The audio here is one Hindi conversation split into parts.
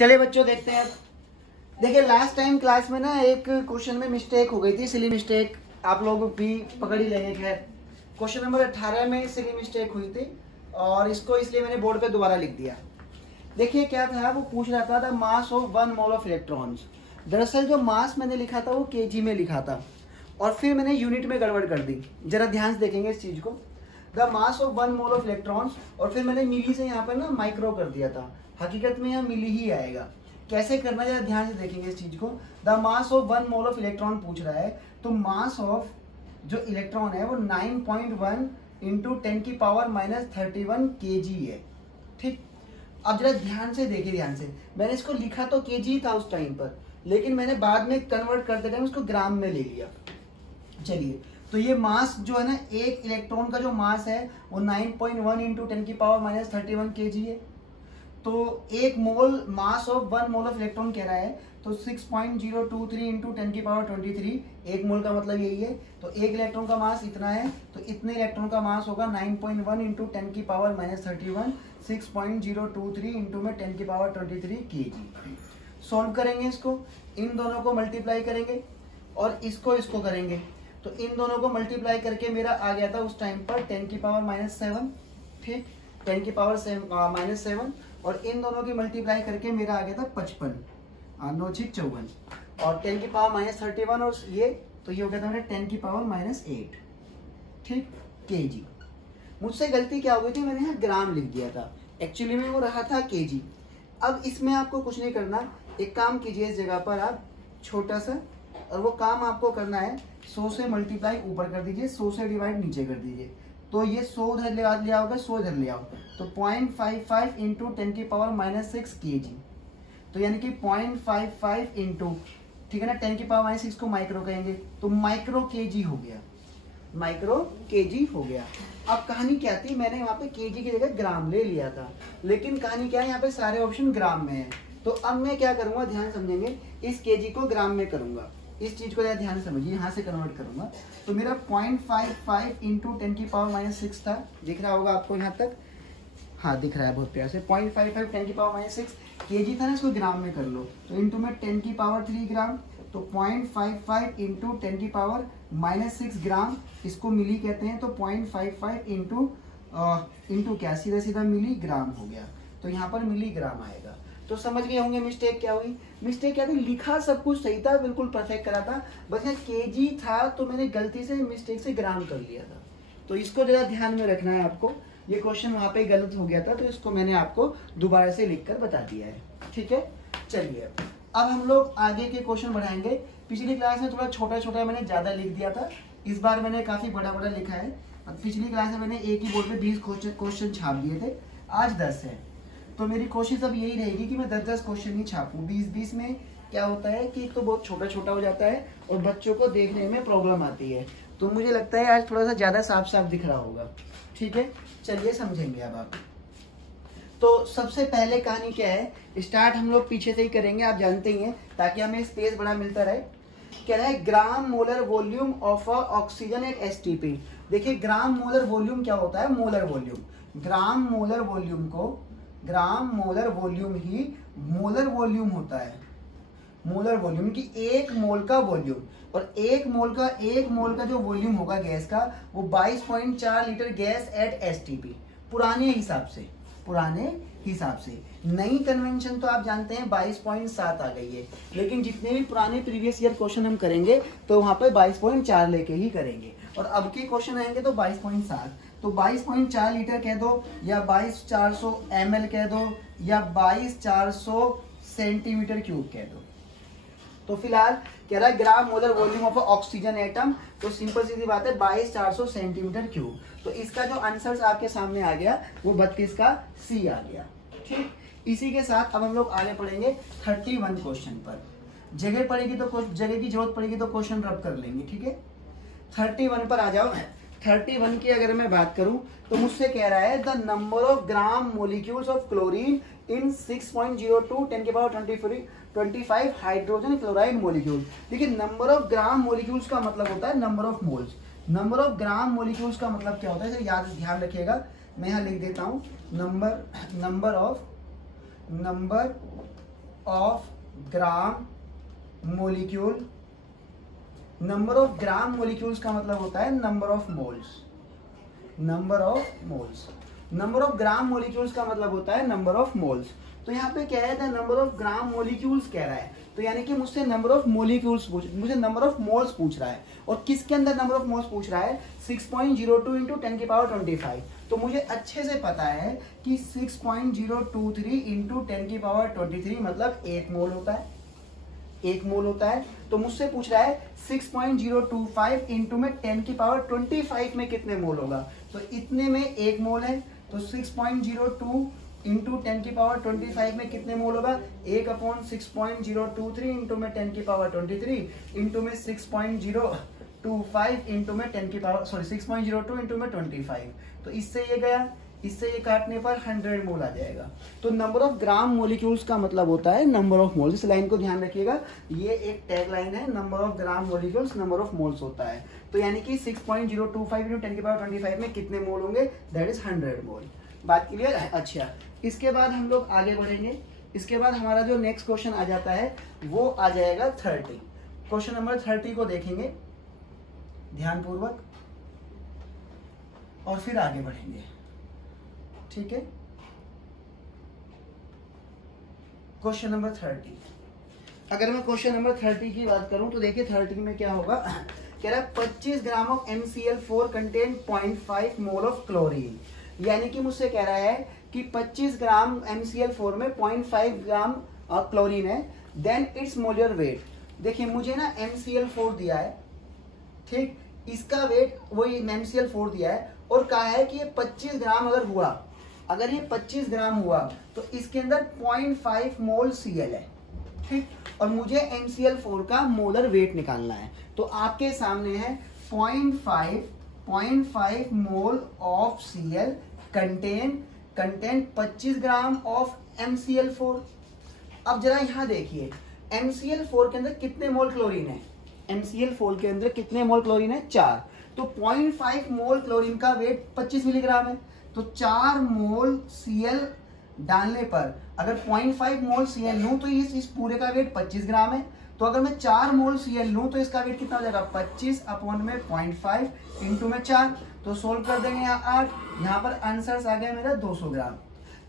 चलिए बच्चों देखते हैं। देखिए लास्ट टाइम क्लास में ना एक क्वेश्चन में मिस्टेक हो गई थी, सिली मिस्टेक, आप लोग भी पकड़ ही लेंगे। खैर क्वेश्चन नंबर 18 में सिली मिस्टेक हुई थी और इसको इसलिए मैंने बोर्ड पे दोबारा लिख दिया। देखिए क्या था, वो पूछ रहा था the mass of 1 mole of electrons. दरअसल जो मास मैंने लिखा था वो केजी में लिखा था और फिर मैंने यूनिट में गड़बड़ कर दी। जरा ध्यान से देखेंगे इस चीज को, the mass of 1 mole of electrons, और फिर मैंने मिली से यहाँ पर ना माइक्रो कर दिया था। हकीकत में यहाँ मिली ही आएगा। कैसे करना, जरा ध्यान से देखेंगे इस चीज को। The mass of 1 mole of electron पूछ रहा है, तो मास ऑफ जो इलेक्ट्रॉन है वो 9.1 इंटू 10 की पावर -31 kg है। ठीक, अब जरा ध्यान से देखिए, ध्यान से। मैंने इसको लिखा तो kg था उस टाइम पर, लेकिन मैंने बाद में कन्वर्ट करते टाइम उसको ग्राम में ले लिया। चलिए, तो ये मास जो है ना, एक इलेक्ट्रॉन का जो मास है वो 9.1 इंटू 10 की पावर -31 kg है। तो एक mole mass of 1 mole of electron कह रहा है, तो 6.023 इंटू 10 की पावर 23, एक मोल का मतलब यही है। तो एक इलेक्ट्रॉन का मास इतना है, तो इतने इलेक्ट्रॉन का मास होगा 9.1 इंटू 10 की पावर -31, 6.023 इंटू में 10 की पावर 23 kg। सॉल्व करेंगे इसको, इन दोनों को मल्टीप्लाई करेंगे और इसको करेंगे। तो इन दोनों को मल्टीप्लाई करके मेरा आ गया था उस टाइम पर 10 की पावर -7, ठीक, 10 की पावर -7, और इन दोनों की मल्टीप्लाई करके मेरा आ गया था 55, 9 6 54, और 10 की पावर -31 और ये, तो ये हो गया था मेरा 10 की पावर -8, ठीक, kg। मुझसे गलती क्या हो गई थी, मैंने यहाँ ग्राम लिख दिया था, एक्चुअली में वो रहा था kg। अब इसमें आपको कुछ नहीं करना, एक काम कीजिए, इस जगह पर आप छोटा सा, और वो काम आपको करना है 100 से मल्टीप्लाई ऊपर कर दीजिए, 100 से डिवाइड नीचे कर दीजिए। तो ये 100 उधर लिया होगा, 100 इधर ले आओ, तो 0.55 इंटू 10 की पावर -6 kg। तो यानी कि 0.55 इंटू, ठीक है ना, 10 की पावर -6 को माइक्रो कहेंगे, तो माइक्रो kg हो गया, माइक्रो kg हो गया। अब कहानी क्या थी, मैंने वहां पे kg की जगह ग्राम ले लिया था, लेकिन कहानी क्या है, यहाँ पे सारे ऑप्शन ग्राम में है। तो अब मैं क्या करूंगा, ध्यान समझेंगे, इस kg को ग्राम में करूंगा। इस चीज को ध्यान से समझिए, यहाँ से कन्वर्ट करूंगा। तो मेरा 0.55 इंटू 10 की पावर -6 था, दिख रहा होगा आपको यहाँ तक, हाँ दिख रहा है बहुत प्यार से। 0.55 10 की पावर -6 kg था ना, इसको ग्राम में कर लो, तो इंटू में 10 की पावर 3 ग्राम, तो 0.55 इंटू 10 की पावर -6 ग्राम, इसको मिली कहते हैं। तो 0.55 इंटू क्या, सीधा सीधा मिली ग्राम हो गया, तो यहाँ पर मिली ग्राम आएगा। तो समझ गए होंगे मिस्टेक क्या हुई। मिस्टेक क्या थी, लिखा सब कुछ सही था, बिल्कुल परफेक्ट करा था, बस यहाँ kg था तो मैंने गलती से मिस्टेक से ग्राम कर लिया था। तो इसको जरा ध्यान में रखना है आपको, ये क्वेश्चन वहां पे गलत हो गया था, तो इसको मैंने आपको दोबारा से लिखकर बता दिया है, ठीक है। चलिए अब हम लोग आगे के क्वेश्चन बढ़ाएंगे। पिछली क्लास में थोड़ा छोटा छोटा मैंने ज्यादा लिख दिया था, इस बार मैंने काफी बड़ा बड़ा लिखा है। पिछली क्लास में मैंने एक ही बोर्ड पे 20 क्वेश्चन छाप दिए थे, आज 10 है। तो मेरी कोशिश अब यही रहेगी कि मैं 10-10 क्वेश्चन ही छापूं। 20-20 में क्या होता है कि एक तो बहुत छोटा छोटा हो जाता है और बच्चों को देखने में प्रॉब्लम आती है। तो मुझे लगता है आज थोड़ा सा ज्यादा साफ साफ दिख रहा होगा, ठीक है। चलिए समझेंगे अब आप। तो सबसे पहले कहानी क्या है, स्टार्ट हम लोग पीछे से ही करेंगे, आप जानते ही हैं, ताकि हमें स्पेस बड़ा मिलता रहे। कह रहा है gram molar volume of oxygen at STP। देखिए ग्राम मोलर वॉल्यूम क्या होता है, molar volume. Gram molar volume को, ग्राम मोलर वॉल्यूम ही मोलर वॉल्यूम होता है। मोलर वॉल्यूम की एक मोल का वॉल्यूम, और एक मोल का जो वॉल्यूम होगा गैस का, वो 22.4 लीटर गैस एट STP। पुराने हिसाब से नई कन्वेंशन तो आप जानते हैं 22.7 आ गई है, लेकिन जितने भी पुराने प्रीवियस ईयर क्वेश्चन हम करेंगे तो वहां पे 22.4 लेके ही करेंगे, और अब के क्वेश्चन आएंगे तो 22.7। तो 22.4 लीटर कह दो, या 22,400 ml कह दो, या 22,400 सेंटीमीटर क्यूब कह दो। तो फिलहाल कह रहा है gram molar volume of oxygen atom, तो सिंपल सीधी बात है 22,400 सेंटीमीटर क्यूब। तो इसका जो आंसर आपके सामने आ गया वो 32 का C आ गया, ठीक। इसी के साथ अब हम लोग आगे पढ़ेंगे 31 क्वेश्चन पर। जगह पड़ेगी तो, जगह की जरूरत पड़ेगी तो क्वेश्चन रब कर लेंगे, ठीक है। 31 पर आ जाओ। 31 की अगर मैं बात करूं तो मुझसे कह रहा है the number of gram molecules of chlorine in 6.02 10 की पावर 25 हाइड्रोजन क्लोराइड मोलिक्यूल। देखिए नंबर ऑफ ग्राम मोलिक्यूल्स का मतलब होता है number of moles. Number of gram molecules का मतलब क्या होता है, इसे याद ध्यान रखिएगा। मैं यहाँ लिख देता हूँ, number of gram molecule, number of gram molecules का मतलब होता है number of moles, number of moles, number of gram molecules का मतलब होता है नंबर ऑफ मोल्स। तो यहाँ पे कह रहा था नंबर ऑफ ग्राम मोलिक्यूल्स कह रहा है, तो यानी कि मुझसे नंबर ऑफ मोलिक्यूल्स मुझे नंबर ऑफ मोल्स पूछ रहा है, और किसके अंदर नंबर ऑफ मोल्स पूछ रहा है, 6.02 इंटू 10⁻25। तो मुझे अच्छे से पता है कि 6.023 इंटू 10⁻23 मतलब 1 मोल होता है, 1 मोल होता है। तो मुझसे पूछ रहा है 6.025 इंटू में 10⁻25 में कितने मोल होगा, तो इतने में 1 मोल है, तो 6.02 इंटू 10⁻25 में कितने मोल होगा, 1/6.023 इंटू में 10⁻23 इंटू में 6.025 इंटू में 6.02 इंटू में 25। तो इससे ये गया, इससे ये काटने पर 100 मोल आ जाएगा। तो नंबर ऑफ ग्राम मोलिक्यूल्स का मतलब होता है नंबर ऑफ मोल्स। इस लाइन को ध्यान रखिएगा, ये एक टैग लाइन है, number of gram molecules number of moles होता है। तो यानी कि 6.025 इंटू 10⁻25 में कितने मोल होंगे, दैट इज 100 मोल। बात क्लियर है? अच्छा, इसके बाद हम लोग आगे बढ़ेंगे। इसके बाद हमारा जो नेक्स्ट क्वेश्चन आ जाता है वो आ जाएगा 30। क्वेश्चन नंबर 30 को देखेंगे ध्यानपूर्वक और फिर आगे बढ़ेंगे, ठीक है। क्वेश्चन नंबर 30, अगर मैं क्वेश्चन नंबर 30 की बात करूं तो देखिए 30 में क्या होगा, कह रहा है 25 gram of MCl4 contain 0.5 mole of chlorine. यानी कि मुझसे कह रहा है कि 25 ग्राम MCl4 में 0.5 ग्राम क्लोरीन है, देन इट्स मोलर वेट। देखिए मुझे ना MCl4 दिया है, ठीक, इसका वेट वही MCl4 दिया है और कहा है कि ये 25 ग्राम अगर हुआ, अगर ये 25 ग्राम हुआ तो इसके अंदर 0.5 मोल Cl है, ठीक, और मुझे MCl4 का मोलर वेट निकालना है। तो आपके सामने है 0.5 mole of Cl contain 25 gram of MCl4। अब जरा यहां देखिए MCl4 के अंदर कितने मोल क्लोरीन है, MCl4 के अंदर कितने मोल क्लोरीन है, 4। तो 0.5 मोल क्लोरीन का वेट 25 मिलीग्राम है, तो 4 मोल Cl डालने पर अगर 0.5 मोल Cl लूं तो इस पूरे का वेट 25 ग्राम है। तो अगर मैं 4 मोल Cl लूं तो इसका वेट कितना हो जाएगा, 25 अपॉन में 0.5 इंटू में 4। तो सोल्व कर देंगे यहाँ 8, यहाँ पर आंसर आ गया मेरा 200 ग्राम।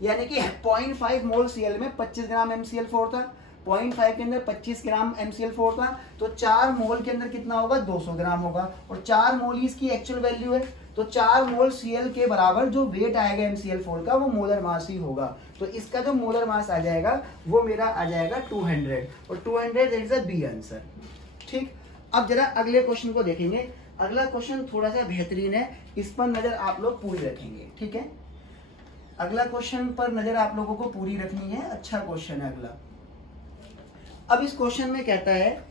यानी कि 0.5 मोल Cl में 25 ग्राम MCl4 था, 0.5 के अंदर 25 ग्राम MCl4 था, तो 4 मोल के अंदर कितना होगा, 200 ग्राम होगा। और 4 मोल इसकी एक्चुअल वैल्यू है, तो 4 मोल Cl के बराबर जो वेट आएगा MCl4 का वो मोलर मास ही होगा। तो इसका जो मोलर मास आ जाएगा वो मेरा आ जाएगा 200, और 200 इज द बी आंसर, ठीक। अब जरा अगले क्वेश्चन को देखेंगे। अगला क्वेश्चन थोड़ा सा बेहतरीन है, इस पर नजर आप लोग पूरी रखेंगे, ठीक है। अगला क्वेश्चन पर नजर आप लोगों को पूरी रखनी है, अच्छा क्वेश्चन है अगला। अब इस क्वेश्चन में कहता है,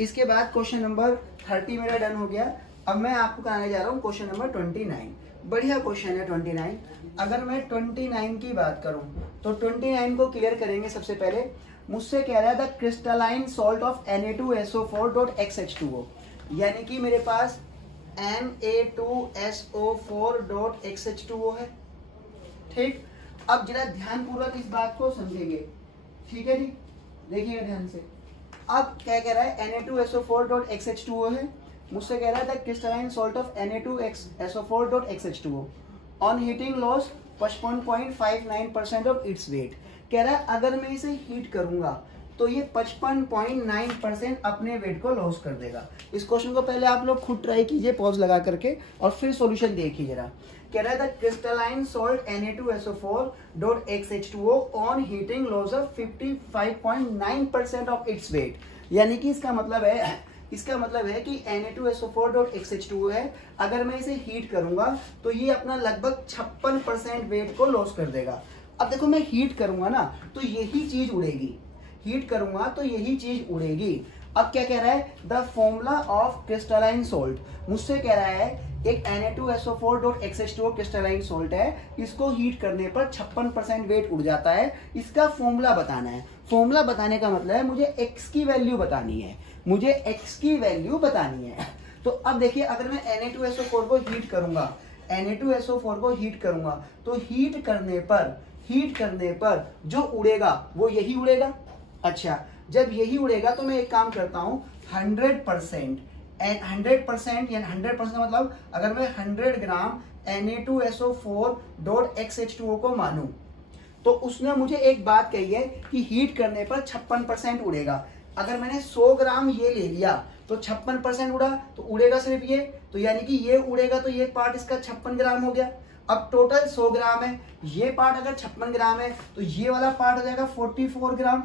इसके बाद क्वेश्चन नंबर 30 मेरा डन हो गया। अब मैं आपको कराने जा रहा हूँ क्वेश्चन नंबर 29। बढ़िया क्वेश्चन है 29। अगर मैं 29 की बात करूँ तो 29 को क्लियर करेंगे। सबसे पहले मुझसे कह रहा था क्रिस्टलाइन सॉल्ट ऑफ Na2SO4.XH2O, यानी कि मेरे पास Na2SO4.XH2O है, ठीक। अब जरा ध्यानपूर्वक इस बात को समझेंगे, ठीक है जी, देखिएगा ध्यान से। अब क्या कह रहा है, Na2SO4.XH2O है, मुझसे कह रहा था crystalline salt of Na2SO4.XH2O on heating loss 55.59% of its weight. कह रहा है अगर मैं इसे हीट करूंगा तो ये 55.9% अपने वेट को लॉस कर देगा। इस क्वेश्चन को पहले आप लोग खुद ट्राई कीजिए पॉज लगा करके और फिर सॉल्यूशन देखिए जरा। कह रहा था crystalline salt Na2SO4.XH2O on heating loss of 55.9% of its weight, यानी कि इसका मतलब है कि Na2SO4.XH2O है, अगर मैं इसे हीट करूंगा तो ये अपना लगभग 56% वेट को लॉस कर देगा। अब देखो मैं हीट करूंगा ना तो यही चीज उड़ेगी, हीट करूंगा तो यही चीज उड़ेगी। अब क्या कह रहा है, the formula of crystalline salt, मुझसे कह रहा है एक Na2SO4.XH2O क्रिस्टलाइन सॉल्ट है, इसको हीट करने पर 56% वेट उड़ जाता है, इसका फॉर्मूला बताना है। फॉर्मूला बताने का मतलब है मुझे x की वैल्यू बतानी है, मुझे x की वैल्यू बतानी है। तो अब देखिए अगर मैं Na2SO4 को हीट करूंगा, Na2SO4 को हीट करूंगा तो हीट करने पर जो उड़ेगा वो यही उड़ेगा, अच्छा, जब यही उड़ेगा तो मैं एक काम करता हूँ 100% यानी 100% मतलब अगर मैं 100 ग्राम Na2SO4.XH2O को मानूं तो उसने मुझे एक बात कही है कि हीट करने पर 56% उड़ेगा। अगर मैंने 100 ग्राम ये ले लिया तो 56% उड़ा, तो उड़ेगा सिर्फ ये, तो यानी कि ये उड़ेगा तो ये पार्ट इसका 56 ग्राम हो गया। अब टोटल 100 ग्राम है, ये पार्ट अगर 56 ग्राम है तो ये वाला पार्ट हो जाएगा 44 ग्राम,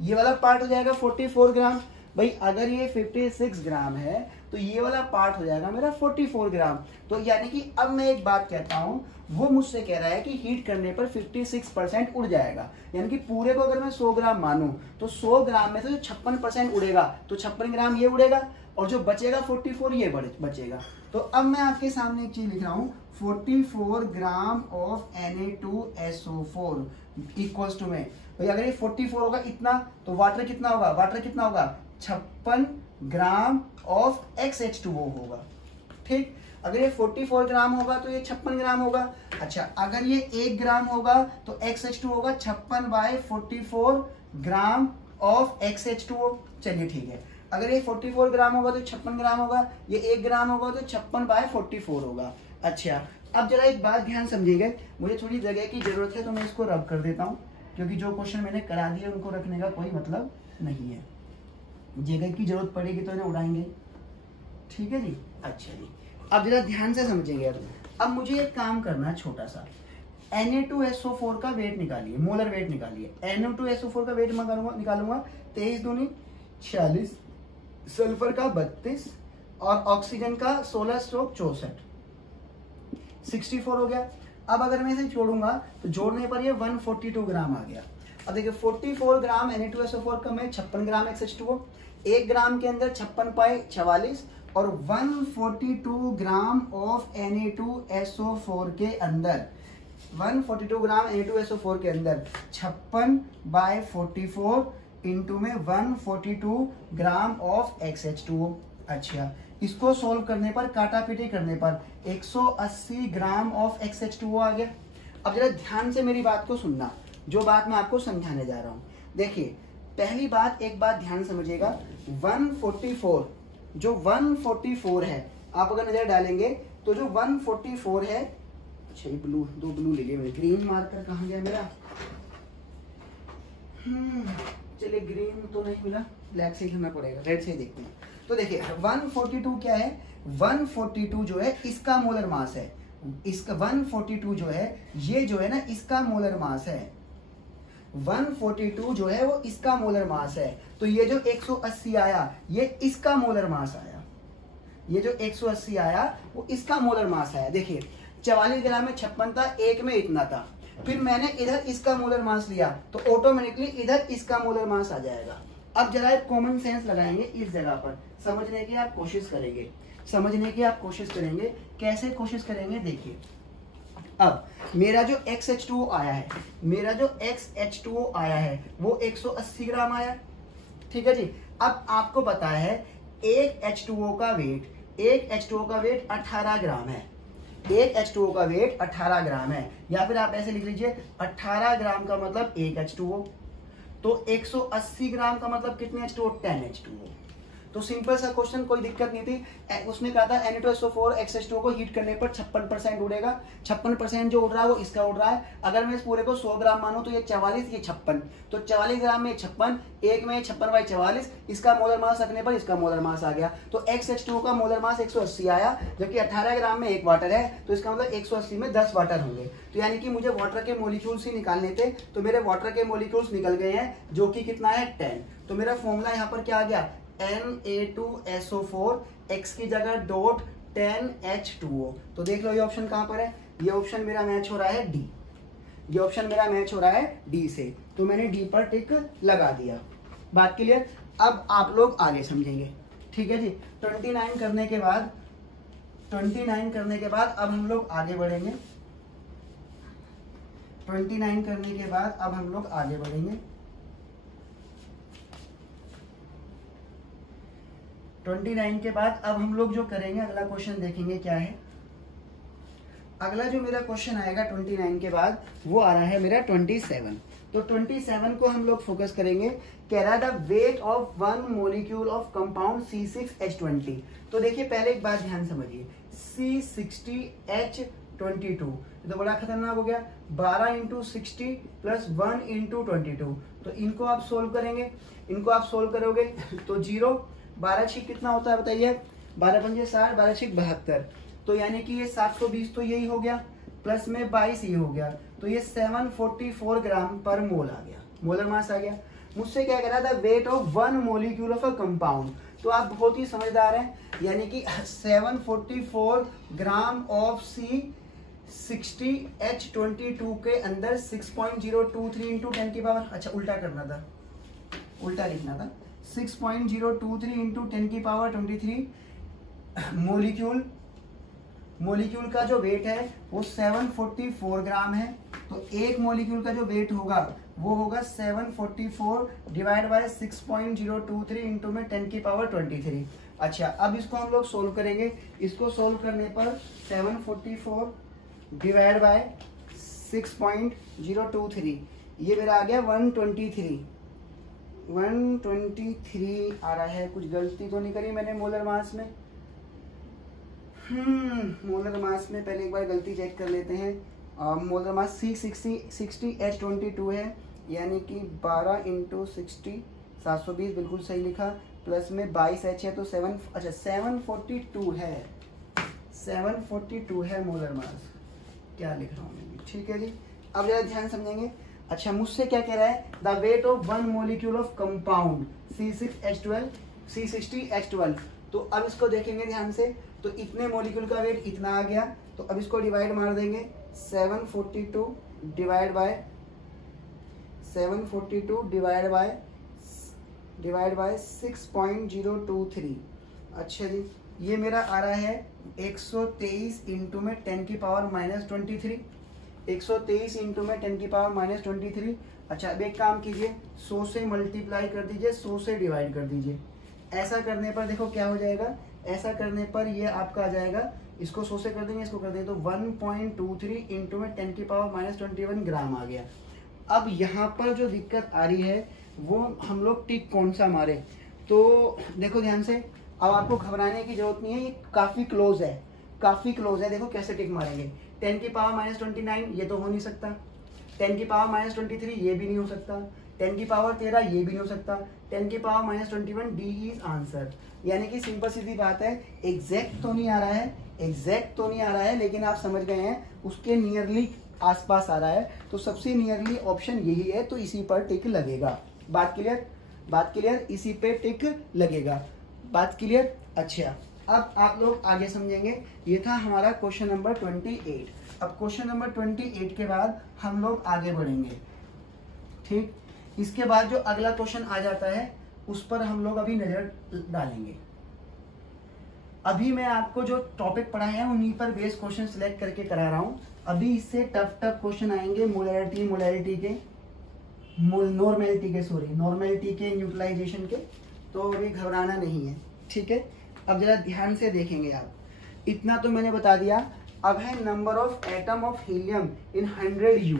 ये वाला पार्ट हो जाएगा 44 ग्राम। भाई अगर ये 56 ग्राम है तो ये वाला पार्ट हो जाएगा मेरा 44 ग्राम। तो यानी कि अब मैं एक बात कहता हूं, वो मुझसे कह रहा है कि हीट करने पर 56% उड़ जाएगा। यानी कि पूरे को अगर मैं 100 ग्राम मानूं तो 100 ग्राम में तो जो 56% उड़ेगा तो 56 ग्राम ये उड़ेगा और जो बचेगा 44 ये बचेगा। तो अब मैं आपके सामने एक चीज लिख रहा हूँ, 44 gram of Na2SO4 equals to में, भाई अगर ये 44 होगा इतना तो वाटर कितना होगा, वाटर कितना होगा 56 ग्राम ऑफ XH2O होगा। ठीक, अगर ये 44 ग्राम होगा तो ये 56 ग्राम होगा। अच्छा, अगर ये 1 ग्राम होगा तो XH2O होगा 56/44 ग्राम ऑफ XH2O। चलिए ठीक है, अगर ये 44 ग्राम होगा तो 56 ग्राम होगा, ये 1 ग्राम होगा तो 56/44 होगा। अच्छा, अब जरा एक बात ध्यान समझिएगा, मुझे थोड़ी जगह की जरूरत है तो मैं इसको रब कर देता हूँ, क्योंकि जो क्वेश्चन मैंने करा दिए उनको रखने का कोई मतलब नहीं है। जगह की जरूरत पड़ेगी तो इन्हें उड़ाएंगे। ठीक है जी। अच्छा जी, अब जरा ध्यान से समझेंगे। अब मुझे एक काम करना है छोटा सा, Na2SO4 का वेट निकालिए, मोलर वेट निकालिए। Na2SO4 का वेट निकालूंगा 23 दूनी 46, सल्फर का 32 और ऑक्सीजन का 16/64, 64 हो गया। अब अगर मैं इसे जोड़ूंगा तो जोड़ने पर ये 142 ग्राम आ गया। अब देखिए 44 ग्राम Na2SO4 का में 56 ग्राम XH2O, 1 ग्राम के अंदर 56/44 और 142 ग्राम ऑफ Na2SO4 के अंदर 142 ग्राम Na2SO4 के अंदर 56/44 इंटू में 142 ग्राम ऑफ XH2O। अच्छा, इसको सोल्व करने पर, काटा पीटी करने पर 180 ग्राम ऑफ XH2O आ गया। अब जरा ध्यान से मेरी बात को सुनना, जो बात मैं आपको समझाने जा रहा हूं। देखिए पहली बात, एक बात ध्यान समझिएगा, 144 जो 144 है, आप अगर नजर डालेंगे तो जो 144 है, अच्छा ये ब्लू, 2 ब्लू ले लिए मैंने, ग्रीन मार्कर कहाँ गया मेरा, चलिए ग्रीन तो नहीं मिला, ब्लैक से ही करना पड़ेगा, रेड से ही देखते हैं। तो देखिए 142 क्या है, 142 जो है इसका मोलर मास है, इसका 142 जो है ये जो है ना इसका मोलर मास है, 142 जो है वो इसका मोलर मास है। तो ये जो 180 आया ये इसका मोलर मास आया, ये जो 180 आया वो इसका मोलर मास आया। देखिए 44 ग्राम में 56 था, एक में इतना था, फिर मैंने इधर इसका मोलर मास लिया तो ऑटोमेटिकली इधर इसका मोलर मास आ जाएगा। अब जरा एक कॉमन सेंस लगाएंगे इस जगह पर, समझने की आप कोशिश करेंगे, समझने की आप कोशिश करेंगे। कैसे कोशिश करेंगे, देखिए अब मेरा जो XH2O आया है, मेरा जो XH2O आया है वो 180 ग्राम आया। ठीक है जी। अब आपको पता है एक H2O का वेट, एक H2O का वेट 18 ग्राम है, एक H2O का वेट 18 ग्राम है, या फिर आप ऐसे लिख लीजिए 18 ग्राम का मतलब एक H2O, तो 180 ग्राम का मतलब कितने H2O, 10 H2O। तो सिंपल सा क्वेश्चन, कोई दिक्कत नहीं थी। उसने कहा था Na2SO4 XH2O को हीट करने पर 56% उड़ेगा, 56% जो उड़ रहा है वो इसका उड़ रहा है। अगर मैं इस पूरे को 100 ग्राम मानूं तो ये 44, ये 56, तो 44 ग्राम में 56, एक में 56/44, इसका मोलर मास रखने पर इसका मोलर मास आ गया। तो XH2O का मोलर मास 180 आया, जबकि 18 ग्राम में 1 वाटर है, तो इसका मतलब 180 में 10 वाटर होंगे। तो यानी कि मुझे वाटर के मोलिक्यूल्स ही निकालने थे, तो मेरे वाटर के मोलिक्यूल्स निकल गए हैं, जो कि कितना है 10। तो मेरा फॉर्मूला यहाँ पर क्या आ गया, Na2SO4 X की जगह डॉट 10H2O। तो देख लो ये ऑप्शन कहां पर है, ये ऑप्शन मेरा मैच हो रहा है डी, ये ऑप्शन मेरा मैच हो रहा है डी से, तो मैंने डी पर टिक लगा दिया। बात क्लियर। अब आप लोग आगे समझेंगे। ठीक है जी। 29 करने के बाद, 29 करने के बाद अब हम लोग आगे बढ़ेंगे, 29 करने के बाद अब हम लोग आगे बढ़ेंगे। 29 के बाद अब हम लोग जो करेंगे, अगला क्वेश्चन देखेंगे क्या है। अगला जो मेरा क्वेश्चन आएगा 29 के बाद वो आ रहा है मेरा 27। तो 27 को हम लोग फोकस करेंगे। कह रहा है the weight of one molecule of compound C6H20। तो देखिए पहले एक बात ध्यान समझिए, C60H22 तो बड़ा खतरनाक हो गया, 12 × 60 + 1 × 22। तो इनको आप सोल्व करेंगे, इनको आप सोल्व करोगे तो 0, 12 6 कितना होता है बताइए, 12 पंजे 60, 12 6 72। तो यानी कि ये 720 तो यही हो गया, प्लस में 22 ये हो गया, तो ये 744 ग्राम पर मोल आ गया, मोलर मास आ गया। मुझसे क्या कह रहा था, weight of one molecule of a compound. तो आप बहुत ही समझदार हैं, यानी कि 744 ग्राम ऑफ C60H22 के अंदर 6.023 × 10 की पावर, अच्छा उल्टा करना था, उल्टा लिखना था, 6.023 × 10 की पावर 23 मोलिक्यूल का जो वेट है वो 744 ग्राम है। तो एक मोलिक्यूल का जो वेट होगा वो होगा 744 डिवाइड बाय 6.023 × में 10 की पावर 23। अच्छा अब इसको हम लोग सोल्व करेंगे। इसको सोल्व करने पर 744 डिवाइड बाय 6.023 ये मेरा आ गया 123 आ रहा है। कुछ गलती तो नहीं करी मैंने मोलर मास में? मोलर मास में पहले एक बार गलती चेक कर लेते हैं। मोलर मास C60H22 है, यानी कि 12 × 60 720 बिल्कुल सही लिखा, प्लस में 22H है तो 742 है, 742 है मोलर मास। क्या लिख रहा हूँ मैं, ठीक है जी। अब जरा ध्यान समझेंगे। अच्छा मुझसे क्या कह रहा है, the weight of one molecule of compound C60H12। तो अब इसको देखेंगे ध्यान से, तो इतने मोलिक्यूल का वेट इतना आ गया, तो अब इसको डिवाइड मार देंगे, 742 डिवाइड बाय 6.023। अच्छा जी, ये मेरा आ रहा है 123 × में 10 की पावर -23, 123 × में 10 की पावर -23। अच्छा अब एक काम कीजिए, 100 से मल्टीप्लाई कर दीजिए, 100 से डिवाइड कर दीजिए। ऐसा करने पर देखो क्या हो जाएगा, ऐसा करने पर ये आपका आ जाएगा, इसको 100 से कर देंगे, इसको कर देंगे तो 1.23 × में 10 की पावर -21 ग्राम आ गया। अब यहाँ पर जो दिक्कत आ रही है वो हम लोग टिक कौन सा मारे, तो देखो ध्यान से, अब आपको घबराने की जरूरत नहीं है, ये काफ़ी क्लोज है, काफ़ी क्लोज है। देखो कैसे टिक मारेंगे, 10 की पावर -29 ये तो हो नहीं सकता, 10 की पावर -23 ये भी नहीं हो सकता, 10 की पावर 13 ये भी नहीं हो सकता, 10 की पावर -21 डी इज आंसर। यानी कि सिंपल सीधी बात है, एग्जैक्ट तो नहीं आ रहा है, एग्जैक्ट तो नहीं आ रहा है, लेकिन आप समझ गए हैं उसके नियरली आसपास आ रहा है, तो सबसे नियरली ऑप्शन यही है, तो इसी पर टिक लगेगा। बात क्लियर, बात क्लियर, इसी पे टिक लगेगा, बात क्लियर। अच्छा अब आप लोग आगे समझेंगे। ये था हमारा क्वेश्चन नंबर 28। अब क्वेश्चन नंबर 28 के बाद हम लोग आगे बढ़ेंगे, ठीक। इसके बाद जो अगला क्वेश्चन आ जाता है उस पर हम लोग अभी नजर डालेंगे। अभी मैं आपको जो टॉपिक पढ़ाए हैं उन्हीं पर बेस क्वेश्चन सिलेक्ट करके करा रहा हूं। अभी इससे टफ क्वेश्चन आएंगे, नॉर्मेलिटी के, न्यूट्रलाइजेशन के, तो अभी घबराना नहीं है, ठीक है। अब जरा ध्यान से देखेंगे आप, इतना तो मैंने बता दिया। अब है number of atom of helium in 100 U,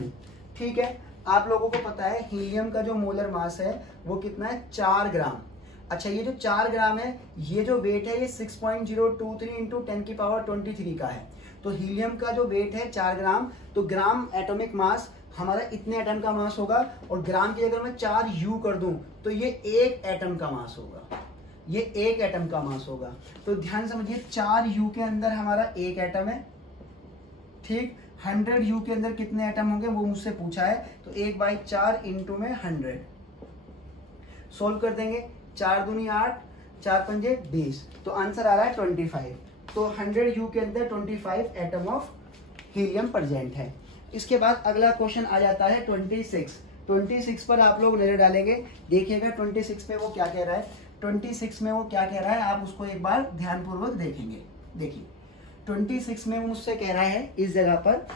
ठीक है। आप लोगों को पता है हीलियम का जो मोलर मास है वो कितना है, 4 ग्राम। अच्छा ये जो 4 ग्राम है, ये जो वेट है ये 6.023 × 10 की पावर 23 का है। तो हीलियम का जो वेट है 4 ग्राम, तो ग्राम एटॉमिक मास हमारा इतने एटम का मास होगा, और ग्राम की अगर मैं 4 U कर दूं तो ये 1 एटम का मास होगा, ये 1 एटम का मास होगा। तो ध्यान समझिए, 4 U के अंदर हमारा 1 एटम है, ठीक। 100 U के अंदर कितने एटम होंगे वो मुझसे पूछा है, तो 1/4 × में 100 सोल्व कर देंगे, 4 दूनी 8, 4 पंजे 20, तो आंसर आ रहा है 25। तो 100 U के अंदर 25 एटम ऑफ हीलियम प्रेजेंट है। इसके बाद अगला क्वेश्चन आ जाता है 26 पर आप लोग नजर डालेंगे। देखिएगा 26 में वो क्या कह रहा है, 26 में वो क्या कह रहा है, आप उसको एक बार ध्यानपूर्वक देखेंगे। देखिए 26 में वो मुझसे कह रहा है इस जगह पर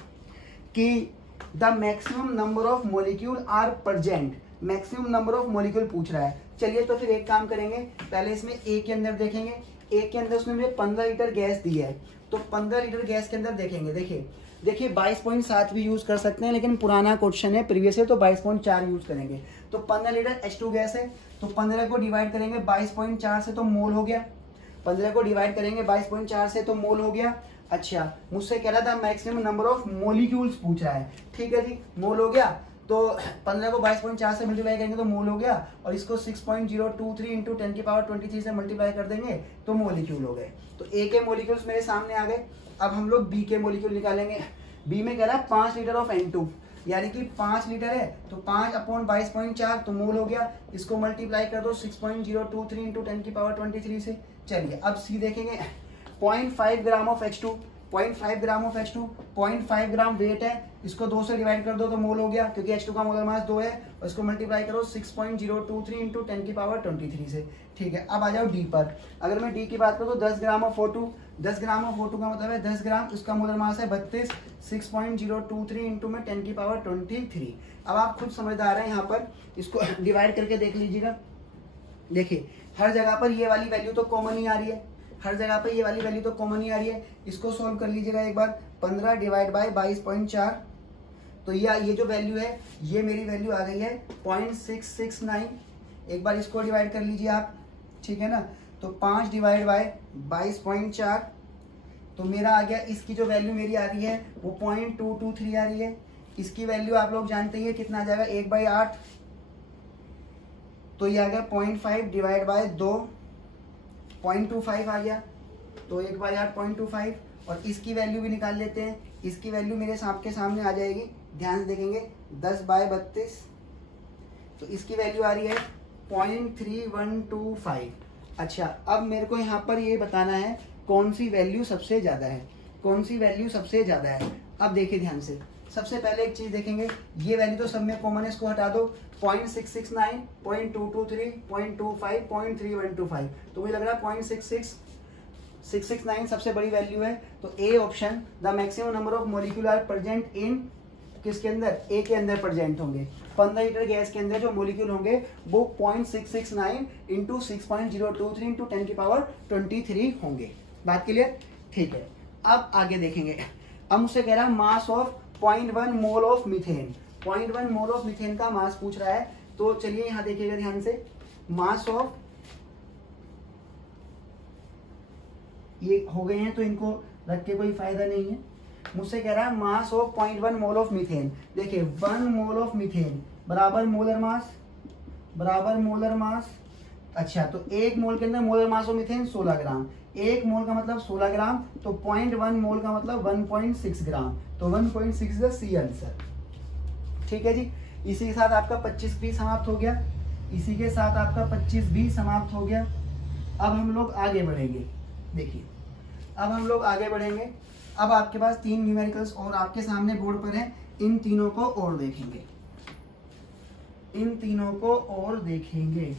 कि the maximum number of molecule are present, maximum number of molecule पूछ रहा है। चलिए तो फिर एक काम करेंगे, पहले इसमें ए के अंदर देखेंगे। ए के अंदर उसने मुझे 15 लीटर गैस दी है, तो 15 लीटर गैस के अंदर देखेंगे। देखिए देखिए 22.7 भी यूज कर सकते हैं, लेकिन पुराना क्वेश्चन है प्रीवियस है तो 22.4 यूज करेंगे। तो 15 लीटर H2 गैस है, तो 15 को डिवाइड करेंगे 22.4 से तो मोल हो गया। 15 को डिवाइड करेंगे 22.4 से तो मोल हो गया। अच्छा, मुझसे कह रहा था मैक्सिमम नंबर ऑफ मोलिक्यूल्स पूछ रहा है। ठीक है जी, मोल हो गया। तो 15 को 22.4 से मल्टीप्लाई करेंगे तो मोल हो गया, और इसको 6.023 इंटू 10 की पावर 23 से मल्टीप्लाई कर देंगे तो मोलिक्यूल हो गए। तो ए के मोलिक्यूल्स मेरे सामने आ गए। अब हम लोग बी के मोलिक्यूल निकालेंगे। बी में कह रहा है 5 लीटर ऑफ N2, यानी कि 5 लीटर है तो 5/22.4 तो मोल हो गया। इसको मल्टीप्लाई कर दो 6.023 इंटू 10 की पावर 23 से। चलिए अब सी देखेंगे। 0.5 gram of H2, 0.5 gram of H2, 0.5 gram weight है, इसको 2 से डिवाइड कर दो तो मोल हो गया, क्योंकि H2 का मोलर मास 2 है, और इसको मल्टीप्लाई करो 6.023 इंटू 10 की पावर 23 से। ठीक है, अब आ जाओ डी पर। अगर मैं डी की बात करूँ तो 10 gram of O2, 10 gram of O2 का मतलब है 10 ग्राम, उसका मोलर मास है 32, 6.023 इंटू में 10 की पावर 23। अब आप खुद समझदार हैं यहाँ पर, इसको डिवाइड करके देख लीजिएगा। देखिए हर जगह पर ये वाली वैल्यू तो कॉमन ही आ रही है, हर जगह पर ये वाली वैल्यू तो कॉमन ही आ रही है। इसको सॉल्व कर लीजिएगा एक बार। 15 डिवाइड बाय 22.4, तो ये जो वैल्यू है ये मेरी वैल्यू आ गई है 0.669। एक बार इसको डिवाइड कर लीजिए आप, ठीक है ना। तो 5 डिवाइड बाय 22.4, तो मेरा आ गया, इसकी जो वैल्यू मेरी आ रही है वो 0.223 आ रही है। इसकी वैल्यू आप लोग जानते हैं कितना आ जाएगा, 1/8, तो ये आ गया 0.5 डिवाइड बाय 2, 0.25 आ गया, तो 1/8 0.25। और इसकी वैल्यू भी निकाल लेते हैं। इसकी वैल्यू मेरे आपके सामने आ जाएगी, ध्यान से देखेंगे, 10/32, तो इसकी वैल्यू आ रही है 0.3125। अच्छा, अब मेरे को यहाँ पर ये बताना है कौन सी वैल्यू सबसे ज़्यादा है, कौन सी वैल्यू सबसे ज़्यादा है। अब देखिए ध्यान से, सबसे पहले एक चीज़ देखेंगे, ये वैल्यू तो सब में कॉमन है, इसको हटा दो। 0.669, 0.223, 0.25, 0.3125, तो मुझे लग रहा है 0.669 सबसे बड़ी वैल्यू है। तो A option, the maximum number of molecule are present in, किसके अंदर, ए के अंदर प्रेजेंट होंगे। 15 लीटर गैस के अंदर जो मॉलिक्यूल होंगे वो 0.669 इंटू 6.023 इंटू 10 की पावर 23 होंगे। बात क्लियर, ठीक है। अब आगे देखेंगे। अब मुझसे कह रहा है mass of 0.1 mole of methane, 0.1 mole of methane का मास पूछ रहा है। तो चलिए यहां देखिएगा ध्यान से, मास ऑफ, ये हो गए हैं तो इनको रख के कोई फायदा नहीं है। मुझसे कह रहा है mass of 0.1 mole of methane. देखिए 1 मोल ऑफ मीथेन बराबर मोलर मास, बराबर मोलर मास। अच्छा, तो 1 मोल के अंदर मोलर मास ऑफ मीथेन 16 ग्राम, 1 मोल का मतलब 16 ग्राम, तो 0.1 मोल का मतलब 1.6 ग्राम, तो 1.6 इज द सी आंसर। ठीक है जी, इसी के साथ आपका 25 भी समाप्त हो गया, इसी के साथ आपका 25 भी समाप्त हो गया। अब हम लोग आगे बढ़ेंगे। देखिए अब हम लोग आगे बढ़ेंगे। अब आपके पास 3 न्यूमेरिकल्स और आपके सामने बोर्ड पर हैं, इन तीनों को और देखेंगे, इन तीनों को और देखेंगे।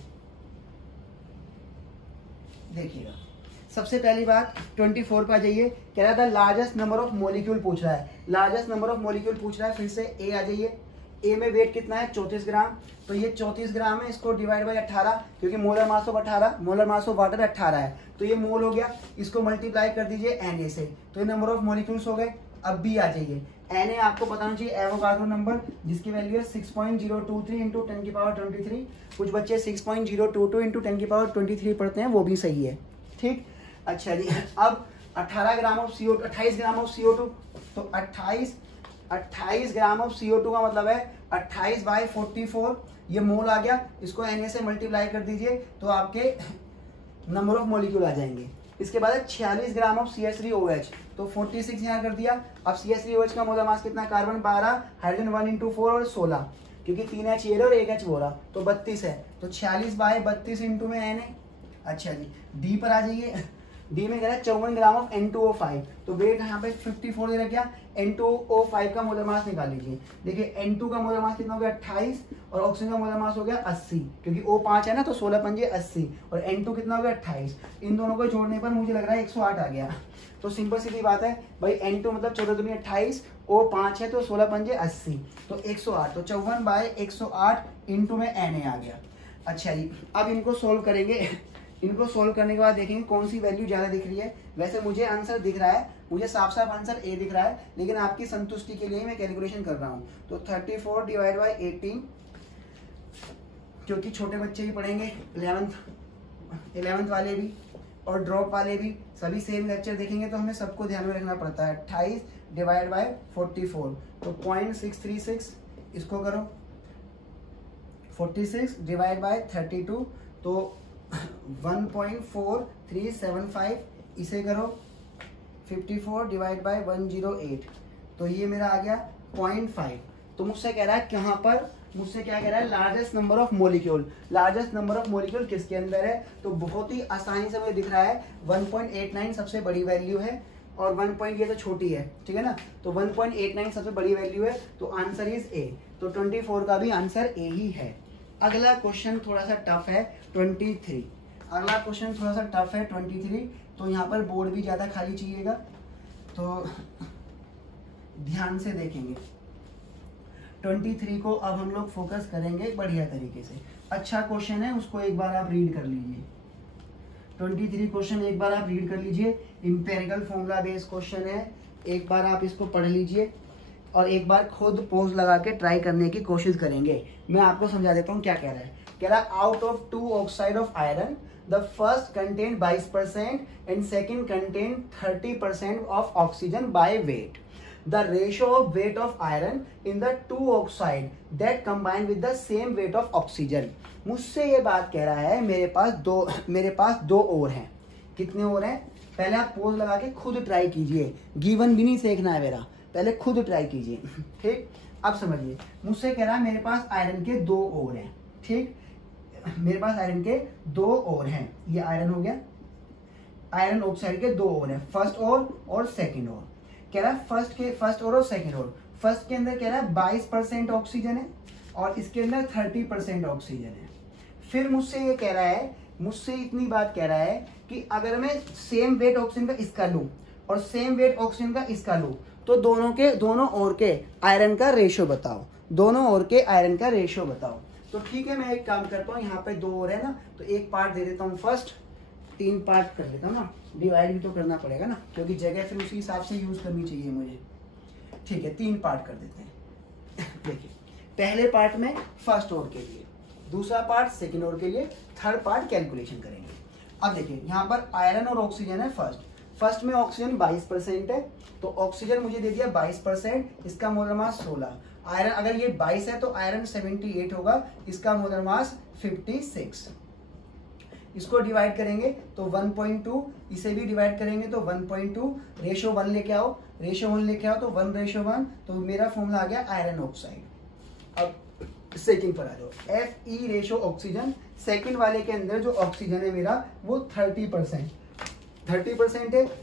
देखिएगा, सबसे पहली बात 24 पे आ जाइए। कह रहा था लार्जेस्ट नंबर ऑफ मॉलिक्यूल पूछ रहा है, लार्जेस्ट नंबर ऑफ मॉलिक्यूल पूछ रहा है। फिर से ए आ जाइए। ए में वेट कितना है, 34 ग्राम, तो ये 34 ग्राम है, इसको डिवाइड बाय 18, क्योंकि molar mass of 18, molar mass of water 18 है, तो ये मोल हो गया। इसको मल्टीप्लाई कर दीजिए Na से, तो ये नंबर ऑफ मॉलिक्यूल्स हो गए। अब बी आ जाइए। Na आपको बताना चाहिए एवोगाड्रो नंबर, जिसकी वैल्यू है 6.023 इंटू 10 की पावर 23। कुछ बच्चे 6.022 इंटू 10 की पावर 23 पढ़ते हैं, वो भी सही है। ठीक, अच्छा जी। अब 18 gram of CO2, 28 gram of CO2, तो 28 ग्राम ऑफ CO2 का मतलब है 28/44, ये मोल आ गया। इसको Na से मल्टीप्लाई कर दीजिए तो आपके नंबर ऑफ मॉलिक्यूल आ जाएंगे। इसके बाद 46 ग्राम ऑफ CH3OH, तो 46 यहाँ कर दिया। अब CH3OH का मोलर मास कितना, कार्बन 12, हाइड्रोजन 1 इंटू 4 और 16, क्योंकि 3 H एयर और 1 H बोरा, तो 32 है, तो 46/32 इंटू में Na। अच्छा जी, डी पर आ जाइए। डी में कह रहा है 54 ग्राम ऑफ N2O5, तो वेट यहाँ पे 54 दे रखा। N2O5 का मोलर मास निकाल लीजिए। देखिए N2 का मोलर मास कितना हो गया, 28, और ऑक्सीजन का मोलर मास हो गया 80, क्योंकि O5 है ना, तो 16 पंजे 80, और N2 कितना हो गया 28। इन दोनों को जोड़ने पर मुझे लग रहा है 108 आ गया। तो सिंपल सीधी बात है भाई, N2 मतलब 14 दूनी 28, O5 है तो 16 पंजे 80, तो 108, तो 54/108 इंटू में Na आ गया। अच्छा जी, अब इनको सोल्व करेंगे। इनको सोल्व करने के बाद देखेंगे कौन सी वैल्यू ज़्यादा दिख रही है। वैसे मुझे आंसर दिख रहा है, मुझे साफ साफ आंसर ए दिख रहा है, लेकिन आपकी संतुष्टि के लिए मैं कैलकुलेशन कर रहा हूँ। तो 34 डिवाइड बाई 18, क्योंकि छोटे बच्चे भी पढ़ेंगे, 11th वाले भी और ड्रॉप वाले भी सभी सेम लेक्चर देखेंगे, तो हमें सबको ध्यान में रखना पड़ता है। 28 डिवाइड बाई 44, तो 0.636 इसको करो। 46 डिवाइड बाई 32, तो 1.4375 इसे करो। 54 डिवाइड बाई 108, तो ये मेरा आ गया 0.5। तो मुझसे कह रहा है कहाँ पर, मुझसे क्या कह रहा है, largest number of molecule. Largest number of molecule किसके अंदर है, तो बहुत ही आसानी से मुझे दिख रहा है 1.89 सबसे बड़ी वैल्यू है और 1 पॉइंट ये तो छोटी है, ठीक है ना। तो 1.89 सबसे बड़ी वैल्यू है, तो आंसर इज ए। तो 24 का भी आंसर ए ही है। अगला क्वेश्चन थोड़ा सा टफ है 23। अगला क्वेश्चन थोड़ा सा टफ है 23। तो यहाँ पर बोर्ड भी ज़्यादा खाली चाहिएगा, तो ध्यान से देखेंगे। 23 को अब हम लोग फोकस करेंगे बढ़िया तरीके से। अच्छा क्वेश्चन है, उसको एक बार आप रीड कर लीजिए। 23 क्वेश्चन एक बार आप रीड कर लीजिए। इंपेरिकल फॉर्मूला बेस्ड क्वेश्चन है, एक बार आप इसको पढ़ लीजिए और एक बार खुद पोज लगा के ट्राई करने की कोशिश करेंगे। मैं आपको समझा देता हूँ क्या कह रहा है। कह रहा है out of 2 oxide of iron the first contain 22% and second contain 30% of oxygen by weight. The ratio of weight of iron in the 2 oxide that combine with the same weight of oxygen। मुझसे ये बात कह रहा है मेरे पास दो और हैं। कितने और हैं, पहले आप पोज लगा के खुद ट्राई कीजिए, गिवन भी नहीं सीखना है मेरा, पहले खुद ट्राई कीजिए, ठीक। अब समझिए, मुझसे कह रहा है मेरे पास आयरन के 2 और हैं, ठीक। मेरे पास आयरन के 2 और हैं, ये आयरन हो गया, आयरन ऑक्साइड के 2 और हैं, फर्स्ट और सेकेंड और। कह रहा है फर्स्ट और सेकेंड और। फर्स्ट के अंदर कह रहा है 22% ऑक्सीजन है और इसके अंदर 30% ऑक्सीजन है। फिर मुझसे ये कह रहा है, मुझसे इतनी बात कह रहा है कि अगर मैं सेम वेट ऑक्सीजन का इसका लूं और सेम वेट ऑक्सीजन का इसका लूं, तो दोनों ओर के आयरन का रेशो बताओ, दोनों ओर के आयरन का रेशो बताओ। तो ठीक है, मैं एक काम करता हूँ, यहाँ पे 2 और है ना, तो एक पार्ट दे देता हूँ फर्स्ट, 3 पार्ट कर लेता हूँ ना, डिवाइड भी तो करना पड़ेगा ना, क्योंकि जगह फिर उसी हिसाब से यूज करनी चाहिए मुझे। ठीक है, 3 पार्ट कर देते हैं। देखिए, पहले पार्ट में फर्स्ट ओर के लिए, दूसरा पार्ट सेकंड ओर के लिए, थर्ड पार्ट कैलकुलेशन करेंगे। अब देखिए, यहाँ पर आयरन और ऑक्सीजन है। फर्स्ट में ऑक्सीजन 22% है, तो ऑक्सीजन मुझे दे दिया 22%, इसका मोलर मास 16। आयरन अगर ये 22 है तो आयरन 78 होगा, इसका मोलर मास 56। इसको डिवाइड करेंगे तो 1.2, इसे भी डिवाइड करेंगे तो 1.2, रेशो 1 लेके आओ, रेशो 1 लेके आओ तो 1:1, तो मेरा फॉर्मूला आ गया आयरन ऑक्साइड। अब सेकंड पर आ जाओ, Fe रेशो ऑक्सीजन। सेकंड वाले के अंदर जो ऑक्सीजन है मेरा वो 30% है,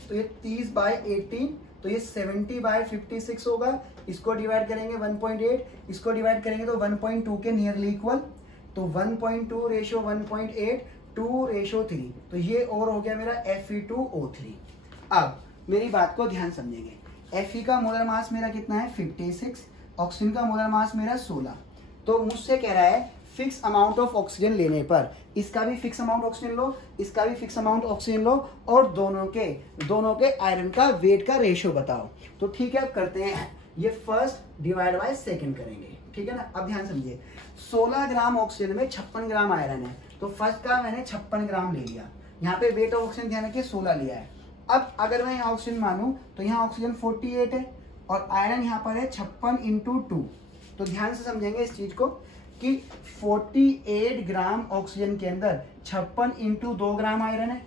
तो ये 30/18, तो ये 70/56 होगा। इसको डिवाइड करेंगे 1.8, इसको डिवाइड करेंगे तो 1.2 के नियरली इक्वल, तो 1.2 रेशो 1.8, 2:3, तो ये और हो गया मेरा Fe2O3। अब मेरी बात को ध्यान समझेंगे, Fe का मोलर मास मेरा कितना है 56, ऑक्सीजन का मोलर मास मेरा 16। तो मुझसे कह रहा है फिक्स अमाउंट ऑफ ऑक्सीजन लेने पर इसका भी फिक्स अमाउंट ऑक्सीजन लो, इसका भी फिक्स अमाउंट ऑक्सीजन लो, और दोनों के आयरन का वेट का रेशियो बताओ। तो ठीक है, अब करते हैं, ये फर्स्ट डिवाइड बाय सेकंड करेंगे, ठीक है ना। अब ध्यान समझिए, 16 ग्राम ऑक्सीजन में 56 ग्राम आयरन है, तो फर्स्ट का मैंने 56 ग्राम ले लिया। यहाँ पे वेट ऑफ ऑक्सीजन ध्यान रखिए 16 लिया है। अब अगर मैं यहाँ ऑक्सीजन मानूं तो यहाँ ऑक्सीजन 48 है और आयरन यहाँ पर है 56 × 2। तो ध्यान से समझेंगे इस चीज को कि 48 ग्राम ऑक्सीजन के अंदर 56 × 2 ग्राम आयरन है,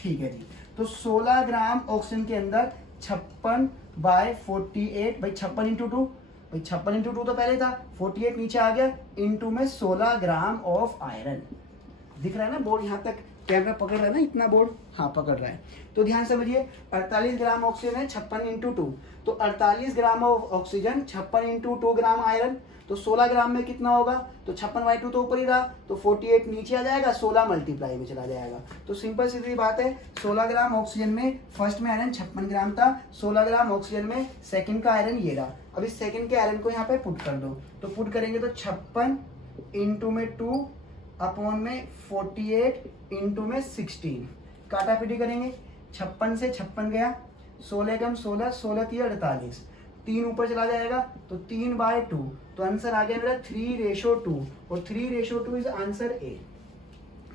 ठीक है जी। तो 16 ग्राम ऑक्सीजन के अंदर 56/48, भाई 56 × 2, भाई 56 × 2 तो पहले था, 48 नीचे आ गया, इनटू में 16 ग्राम ऑफ आयरन। दिख रहा है ना बोर्ड, यहाँ तक कैमरा पकड़ रहा है ना, इतना बोर्ड, हाँ पकड़ रहा है। तो ध्यान समझिए, 48 ग्राम ऑक्सीजन है, 56 × 2, तो 48 ग्राम ऑक्सीजन, 56 × 2 ग्राम आयरन, तो 16 ग्राम में कितना होगा, तो 56/2 तो ऊपर ही रहा, तो 48 नीचे आ जाएगा, 16 मल्टीप्लाई में चला जाएगा। तो सिंपल सीधी बात है, 16 ग्राम ऑक्सीजन में फर्स्ट में आयरन 56 ग्राम था, 16 ग्राम ऑक्सीजन में सेकंड का आयरन ये रहा। अब इस सेकंड के आयरन को यहाँ पे पुट कर दो, तो पुट करेंगे तो 56 × 2 अपॉन में 48 इंटू में 16, काटा पीटी करेंगे, 56 से 56 गया, 16 कम 16, 16 3 48, 3 ऊपर चला जाएगा तो 3/2, तो आंसर आ गया मेरा 3:2 और 3:2 इज आंसर ए।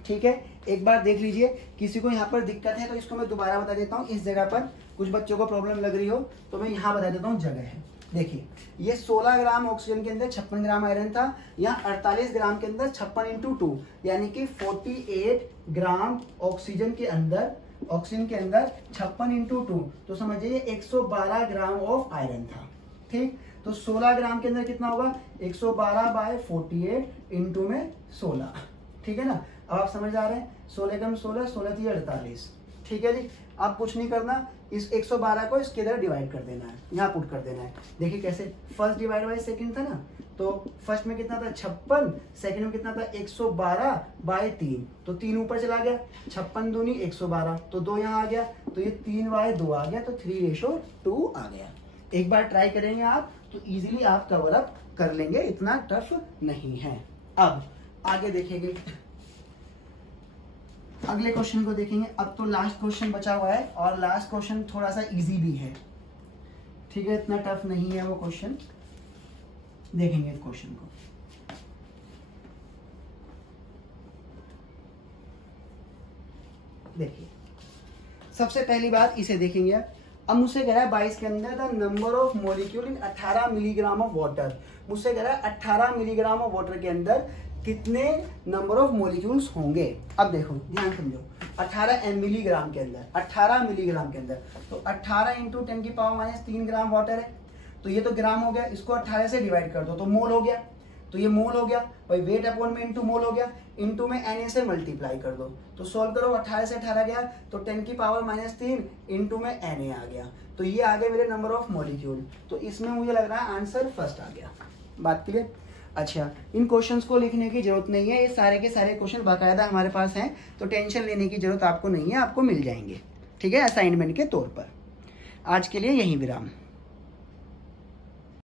ठीक है, एक बार देख लीजिए, किसी को यहाँ पर दिक्कत है तो इसको मैं दोबारा बता देता हूँ। इस जगह पर कुछ बच्चों को प्रॉब्लम लग रही हो तो मैं यहाँ बता देता हूँ जगह है। देखिए ये 16 ग्राम ऑक्सीजन के अंदर 56 ग्राम आयरन था, यहाँ 48 ग्राम के अंदर 56 इंटू 2 यानी कि 48 ग्राम ऑक्सीजन के अंदर 56 इंटू 2, तो समझिए 112 ग्राम ऑफ आयरन था। ठीक, तो 16 ग्राम के अंदर कितना होगा, 112/48 इंटू में 16। ठीक है ना, अब आप समझ आ रहे हैं, 16 कम 16, 16 3 48। ठीक है जी, अब कुछ नहीं करना, इस 112 को इसके इधर डिवाइड कर देना है, यहाँ पुट कर देना है। देखिए कैसे, फर्स्ट डिवाइड बाई सेकंड था ना, तो फर्स्ट में कितना था 56, सेकंड में कितना था 112/3, तो 3 ऊपर चला गया, 56 दूनी 112, तो 2 यहाँ आ गया, तो ये 3/2 आ गया, तो 3:2 आ गया। एक बार ट्राई करेंगे आप तो इजीली आप कवर अप कर लेंगे, इतना टफ नहीं है। अब आगे देखेंगे, अगले क्वेश्चन को देखेंगे। अब तो लास्ट क्वेश्चन बचा हुआ है और लास्ट क्वेश्चन थोड़ा सा इजी भी है। ठीक है, इतना टफ नहीं है वो क्वेश्चन, देखेंगे इस क्वेश्चन को। देखिए सबसे पहली बात इसे देखेंगे। अब मुझसे कह रहा है 22 के अंदर the number of molecule in 18 milligram of water, मुझसे कह रहा है 18 मिलीग्राम ऑफ वाटर के अंदर कितने नंबर ऑफ मॉलिक्यूल्स होंगे। अब देखो ध्यान समझो, 18 मिलीग्राम के अंदर, 18 मिलीग्राम के अंदर, तो 18 इंटू 10⁻³ ग्राम वाटर है, तो ये तो ग्राम हो गया, इसको 18 से डिवाइड कर दो तो मोल हो गया, तो ये मोल हो गया भाई, वेट अपॉन में इंटू मोल हो गया, इंटू में Na से मल्टीप्लाई कर दो, तो सॉल्व करो, 18 से 18 गया तो 10⁻³ इंटू में Na आ गया, तो ये आ गए मेरे नंबर ऑफ मॉलिक्यूल। तो इसमें मुझे लग रहा है आंसर फर्स्ट आ गया। बात क्लियर? अच्छा, इन क्वेश्चंस को लिखने की जरूरत नहीं है, ये सारे के सारे क्वेश्चन बाकायदा हमारे पास हैं, तो टेंशन लेने की जरूरत आपको नहीं है, आपको मिल जाएंगे। ठीक है, असाइनमेंट के तौर पर। आज के लिए यही विराम।